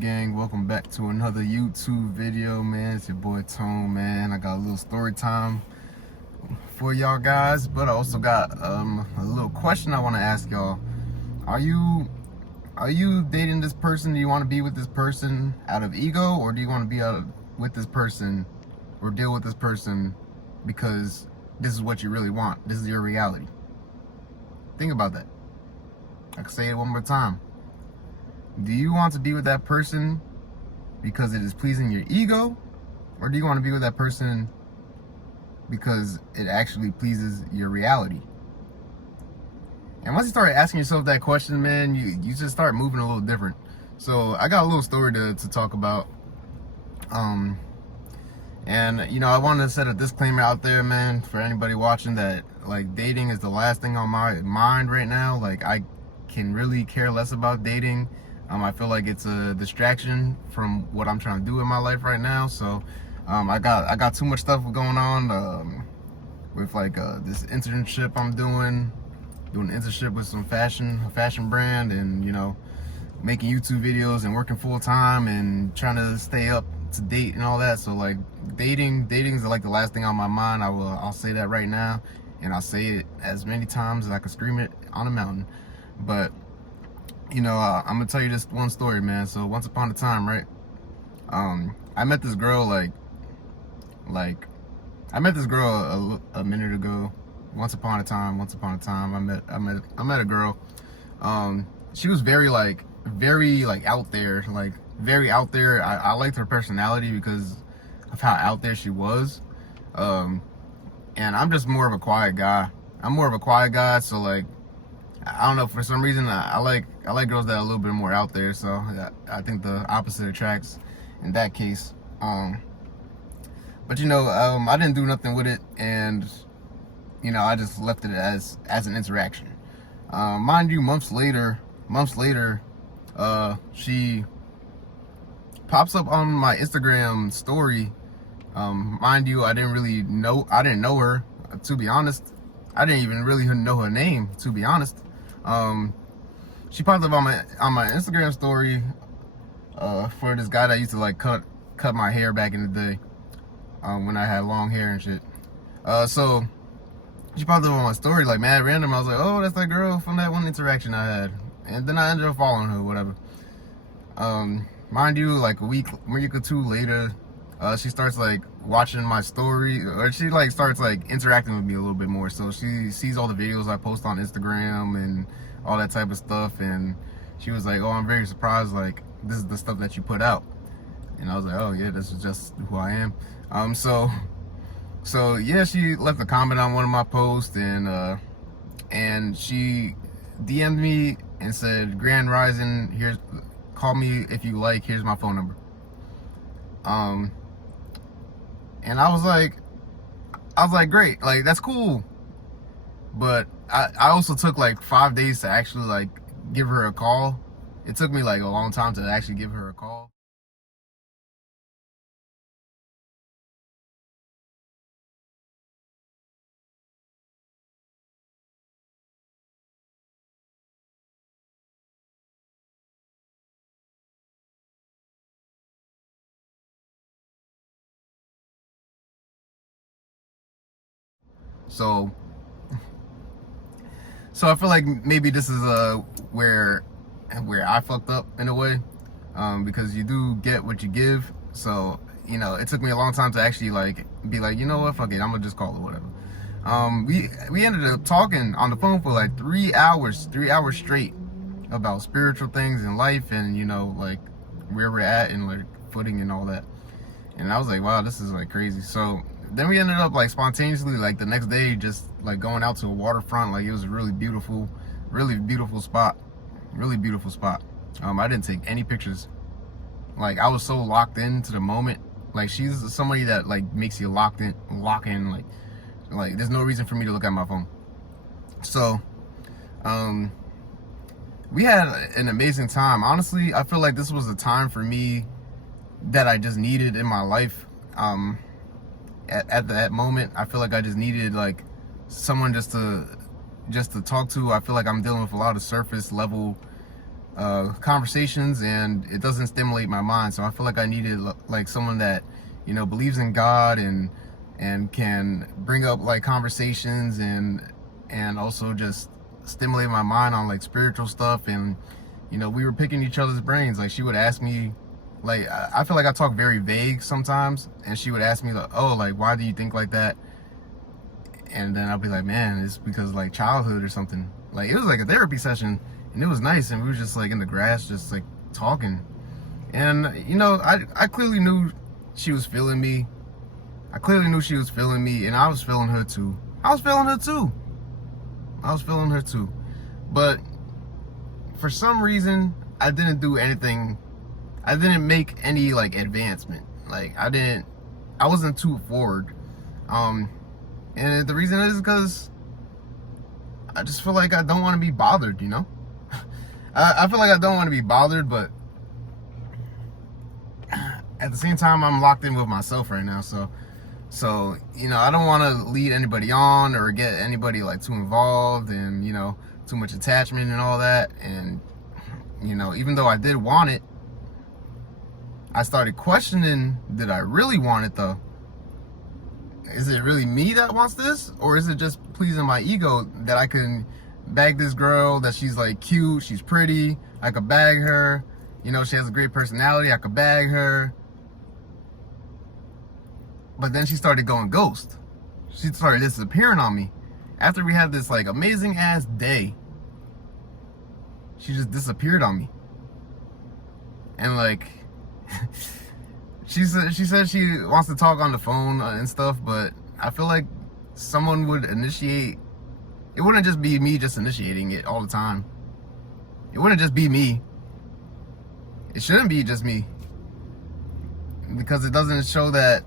gang? Welcome back to another YouTube video, man. It's your boy Tone, man. I got a little story time for y'all guys, but I also got a little question I want to ask y'all. Are you dating this person? Do you want to be with this person out of ego, or do you want to be with this person or deal with this person because this is what you really want? This is your reality. Think about that. I can say it one more time. Do you want to be with that person because it is pleasing your ego, or do you want to be with that person because it actually pleases your reality? And once you start asking yourself that question, man, you just start moving a little different. So I got a little story to talk about. And I wanted to set a disclaimer out there, man, for anybody watching, that like dating is the last thing on my mind right now. Like, I can really care less about dating. I feel like it's a distraction from what I'm trying to do in my life right now. So I got too much stuff going on with like this internship I'm doing an internship with a fashion brand, and making YouTube videos and working full time and trying to stay up to date and all that. So like dating is like the last thing on my mind. I'll say that right now, and I'll say it as many times as I can scream it on a mountain. But I'm gonna tell you this one story, man. So once upon a time, right? I met this girl I met this girl a minute ago. Once upon a time, I met a girl. She was very out there, very out there. I liked her personality because of how out there she was. And I'm just more of a quiet guy. So like, I don't know, for some reason I like girls that are a little bit more out there. So I think the opposite attracts in that case. But I didn't do nothing with it, and I just left it as an interaction. Mind you, months later, she pops up on my Instagram story. Mind you, I didn't know her, to be honest. I didn't even really know her name, to be honest. She popped up on my Instagram story for this guy that used to like cut my hair back in the day, when I had long hair and shit. So she popped up on my story like mad random. I was like, oh, that's that girl from that one interaction I had. And then I ended up following her, whatever. Mind you, like a week or two later, she starts like watching my story, or she like starts like interacting with me a little bit more. So she sees all the videos I post on Instagram and all that type of stuff, and she was like, oh, I'm very surprised, like this is the stuff that you put out. And I was like, oh yeah, this is just who I am. So yeah, she left a comment on one of my posts, and she DM'd me and said, Grand Rising, call me if you like, here's my phone number. And I was like, great, like that's cool. But I also took like 5 days to actually like give her a call. It took me like a long time to actually give her a call. So I feel like maybe this is where I fucked up in a way, because you do get what you give. So it took me a long time to actually like be like, you know what, fuck it, I'm gonna just call it, whatever. We ended up talking on the phone for like 3 hours straight about spiritual things in life, and like where we're at and like footing and all that. And I was like, wow, this is like crazy. So then we ended up like spontaneously, like the next day, just like going out to a waterfront. Like it was a really beautiful spot. I didn't take any pictures. Like I was so locked into the moment. Like she's somebody that like makes you lock in. Like there's no reason for me to look at my phone. So we had an amazing time. Honestly, I feel like this was a time for me that I just needed in my life. At that moment, I feel like I just needed like someone just to talk to. I feel like I'm dealing with a lot of surface level conversations, and it doesn't stimulate my mind. So I feel like I needed like someone that, you know, believes in God and can bring up like conversations and also just stimulate my mind on like spiritual stuff. And you know, we were picking each other's brains. Like she would ask me, like, I feel like I talk very vague sometimes, and she would ask me like, oh, like, why do you think like that? And then I'll be like, man, it's because like childhood or something. Like it was like a therapy session, and it was nice, and we were just like in the grass just like talking. And you know, I clearly knew she was feeling me. I clearly knew she was feeling me, and I was feeling her too. I was feeling her too. I was feeling her too. But for some reason, I didn't do anything. I didn't make any like advancement. Like I wasn't too forward. And the reason is because I just feel like I don't want to be bothered, you know? I feel like I don't want to be bothered, but at the same time, I'm locked in with myself right now. So you know, I don't want to lead anybody on or get anybody like too involved and, you know, too much attachment and all that. And, you know, even though I did want it, I started questioning, did I really want it though? Is it really me that wants this? Or is it just pleasing my ego that I can bag this girl, that she's like cute, she's pretty, I could bag her, you know, she has a great personality, I could bag her. But then she started going ghost. She started disappearing on me. After we had this like amazing ass day, she just disappeared on me. And like, she said she wants to talk on the phone and stuff, but I feel like someone would initiate. It wouldn't just be me just initiating it all the time. It wouldn't just be me. It shouldn't be just me, because it doesn't show that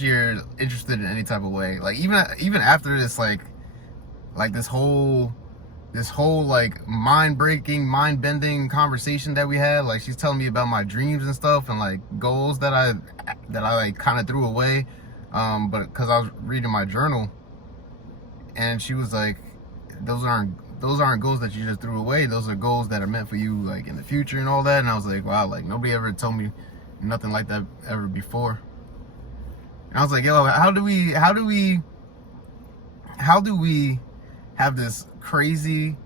you're interested in any type of way. Like even after this like this whole like mind-breaking, mind-bending conversation that we had, like she's telling me about my dreams and stuff and like goals that I like kind of threw away, but because I was reading my journal, and she was like, those aren't goals that you just threw away. Those are goals that are meant for you like in the future and all that. And I was like, wow, like nobody ever told me nothing like that ever before. And I was like, yo, how do we have this crazy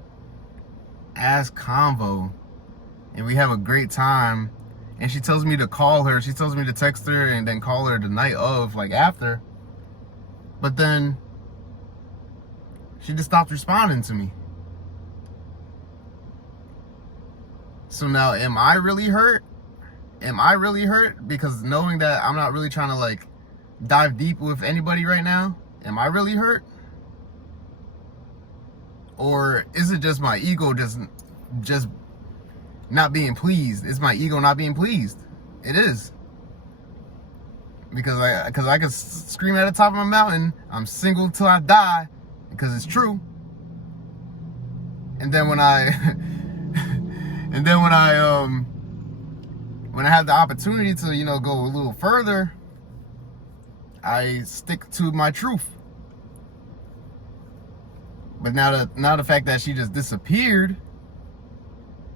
ass convo and we have a great time, and she tells me to call her, she tells me to text her and then call her the night of, like after, but then she just stopped responding to me. So now am I really hurt? Because knowing that I'm not really trying to like dive deep with anybody right now, am I really hurt? Or is it just my ego just not being pleased? It's my ego not being pleased. It is. Because I could scream at the top of my mountain, I'm single till I die, because it's true. And then when I have the opportunity to, you know, go a little further, I stick to my truth. But now the fact that she just disappeared,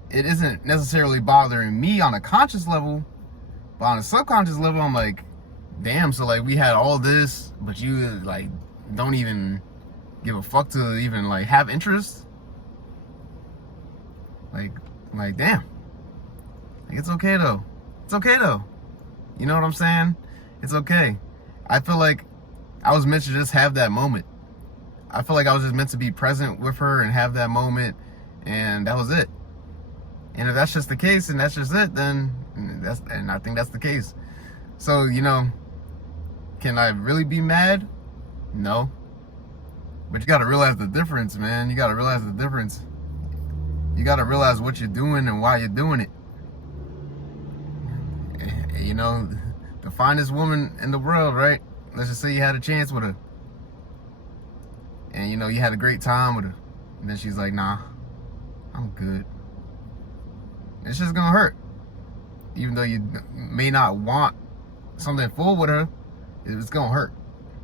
it isn't necessarily bothering me on a conscious level, but on a subconscious level, I'm like, damn, so like we had all this, but you like don't even give a fuck to even like have interest. Like damn. Like it's okay though. It's okay though. You know what I'm saying? It's okay. I feel like I was meant to just have that moment. I feel like I was just meant to be present with her and have that moment, and that was it. And if that's just the case and that's just it, then I think that's the case. So, you know, can I really be mad? No. But you gotta realize the difference, man. You gotta realize the difference. You gotta realize what you're doing and why you're doing it. You know, the finest woman in the world, right? Let's just say you had a chance with her. And, you know, you had a great time with her. And then she's like, nah, I'm good. It's just gonna hurt. Even though you may not want something full with her, it's gonna hurt.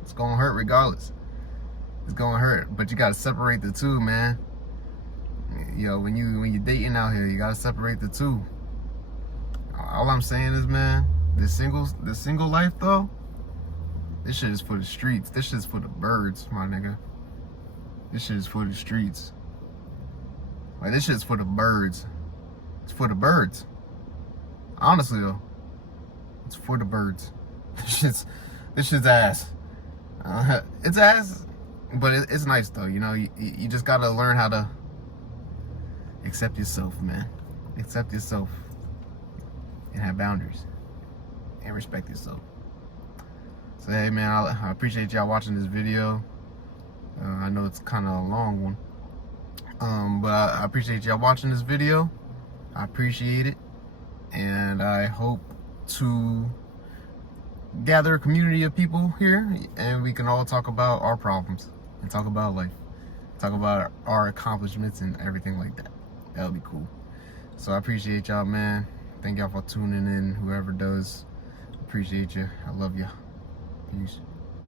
It's gonna hurt regardless. It's gonna hurt. But you gotta separate the two, man. Yo, when you dating out here, you gotta separate the two. All I'm saying is, man, this single life though, this shit is for the streets. This shit is for the birds, my nigga. This shit is for the streets. Like, this shit's for the birds. It's for the birds. Honestly though, it's for the birds. This shit's ass. It's ass, but it's nice though. You know, you just gotta learn how to accept yourself, man. Accept yourself and have boundaries and respect yourself. So hey, man, I appreciate y'all watching this video. I know it's kind of a long one, but I appreciate y'all watching this video. I appreciate it, and I hope to gather a community of people here, and we can all talk about our problems and talk about life, talk about our accomplishments and everything like that. That would be cool. So I appreciate y'all, man. Thank y'all for tuning in. Whoever does, appreciate you. I love you. Peace.